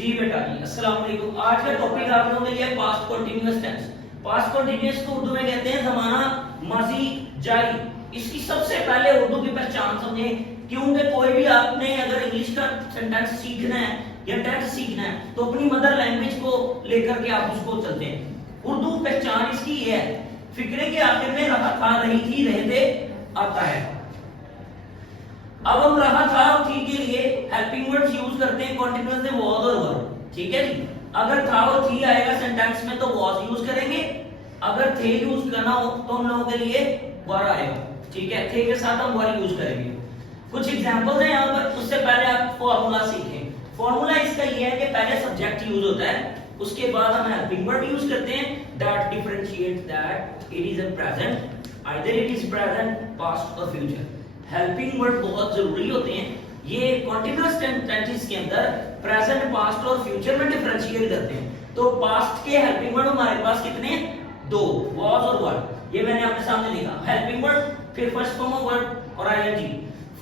जी बेटा जी, अस्सलाम वालेकुम। आज का टॉपिक आप लोगों के लिए past continuous tense. Past continuous को उर्दू में कहते हैं जमाना माजी जारी। इसकी सबसे पहले उर्दू की पहचान समझें, क्योंकि कोई भी आपने अगर इंग्लिश का सेंटेंस सीखना है या टेंस सीखना है तो अपनी मदर लैंग्वेज को लेकर के आप उसको चलते हैं। उर्दू पहचान इसकी ये है, फिक्रे के आखिर में रहा था रही थी रहते आता है। अब हम रहा था और थी के लिए हेल्पिंग वर्ड्स यूज करते हैं कॉन्टिन्यूअस में वाज और वर। ठीक है जी, अगर था और थी आएगा सेंटेंस में तो वाज यूज करेंगे, अगर थे यूज करना हो तो हम लोगों के लिए वर आएगा। ठीक है, थे के साथ हम वर यूज करेंगे। कुछ एग्जांपल्स हैं यहाँ पर, उससे पहले आप फॉर्मूला सीखें। फॉर्मूला इसका ये है कि पहले सब्जेक्ट यूज होता है, उसके बाद हम हेल्पिंग वर्ड यूज करते हैं that differentiate that it is a present, either it is present, past और फ्यूचर। हेल्पिंग वर्ड बहुत जरूरी होते हैं, ये कॉन्टिन्यूअस टेंसेस के अंदर प्रेजेंट, पास्ट और फ्यूचर में डिफरेंशिएट करते हैं। तो पास्ट के हेल्पिंग वर्ड हमारे पास कितने हैं? दो, वाज और वर। ये मैंने आपके सामने लिखा, हेल्पिंग वर्ड, फिर फर्स्ट फॉर्म ऑफ वर्ड और ING.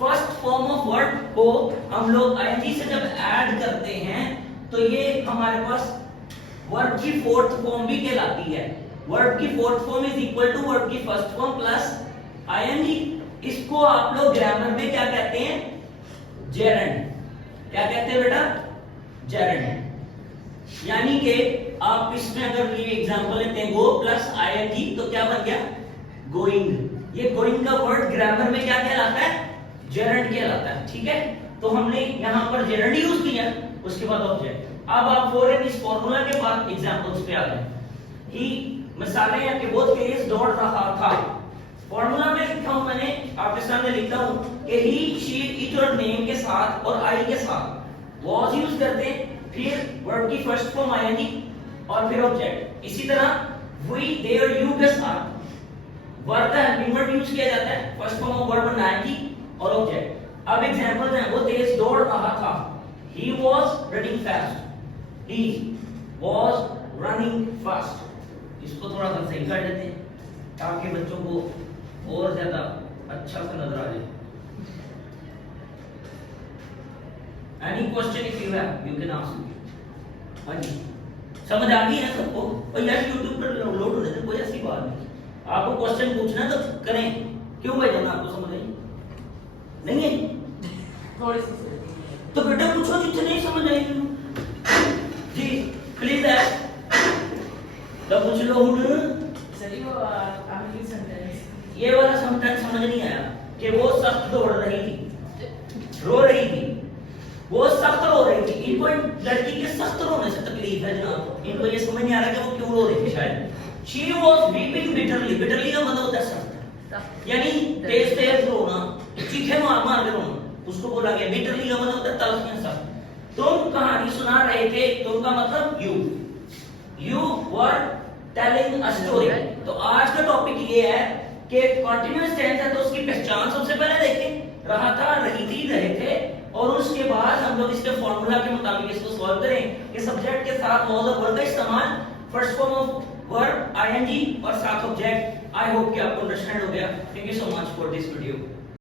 First form of word को हम लोग आईएनजी से जब ऐड करते हैं तो ये हमारे पास वर्ब की फोर्थ फॉर्म भी कहलाती है। वर्ब की fourth form is equal to verb की फर्स्ट फॉर्म प्लस आईएनजी। इसको आप लोग ग्रामर में क्या कहते हैं? जेरेंड। क्या कहते हैं बेटा? जेरेंड। यानी कि आप इसमें अगर ये एग्जांपल लेते हैं गो प्लस आईएनजी तो क्या बन गया? गोइंग। ये गोइंग का वर्ड ग्रामर में क्या कहलाता है? जेरेंड कहलाता है। ठीक है, तो हमने यहां पर जेरेंड यूज किया, उसके बाद ऑब्जेक्ट। अब आप फॉरन इस फार्मूला के बाद एग्जांपल्स पे आ गए। ही मिसालें या कि वो तेज दौड़ रहा था। फॉर्मूला में लिखा हूं मैंने, आपके सामने लिखता हूं कि ही, शी, इट और नेम के साथ और आई के साथ वाज यूज करते हैं, फिर वर्ब की फर्स्ट फॉर्म आईएनजी और फिर ऑब्जेक्ट। इसी तरह वी, दे और यू के साथ वर्ब का हेल्पिंग वर्ड यूज किया जाता है, first form of verb ING और ऑब्जेक्ट। अब एग्जांपल्स हैं, वो तेज दौड़ रहा था, he was running fast, he was running fast। इसको थोड़ा सा सही कर देते हैं ताकि बच्चों को और ज्यादा अच्छा सा नजर आ जाए। Any question if you have you can ask. हाँ जी, समझ आ गई ना सबको? और यार YouTube पर डाउनलोड हो जाते, कोई ऐसी बात नहीं। आपको क्वेश्चन पूछना है तो करें, क्यों भाई? जब आपको समझ आई नहीं है थोड़ी सी तो बेटा पूछो, जितने नहीं समझ आई जी प्लीज है तो पूछ लो। सही वो आखिरी सेंटेंस ये वाला सेंटेंस समझ नहीं आया कि वो सख्त दौड़ रही थी, रो रही थी, वो सख्त रो रही थी। इनको लड़की के सख्त रोने से तकलीफ है जनाब, इनको ये समझ नहीं आ रहा कि वो क्यों रो रही थी। शायद she was weeping bitterly. Bitterly का मतलब होता है सख्त, यानी तेज तेज रोना, चीखे मार मार के रोना, उसको बोला गया। बिटरली का मतलब होता है तल्ख में सख्त। तुम कहानी सुना रहे थे, तुम का मतलब you were telling a story. तो आज का टॉपिक ये है कि कंटीन्यूअस टेंस है तो उसकी पहचान सबसे पहले देखें, रहा था, रही थी, रहे थे, और उसके बाद हम लोग इसके फार्मूला के मुताबिक इसको सॉल्व करें कि सब्जेक्ट के साथ वाज और वर का इस्तेमाल, first form of verb ING और साथ ऑब्जेक्ट। आई होप कि आपको अंडरस्टैंड हो गया। Thank you so much for this video.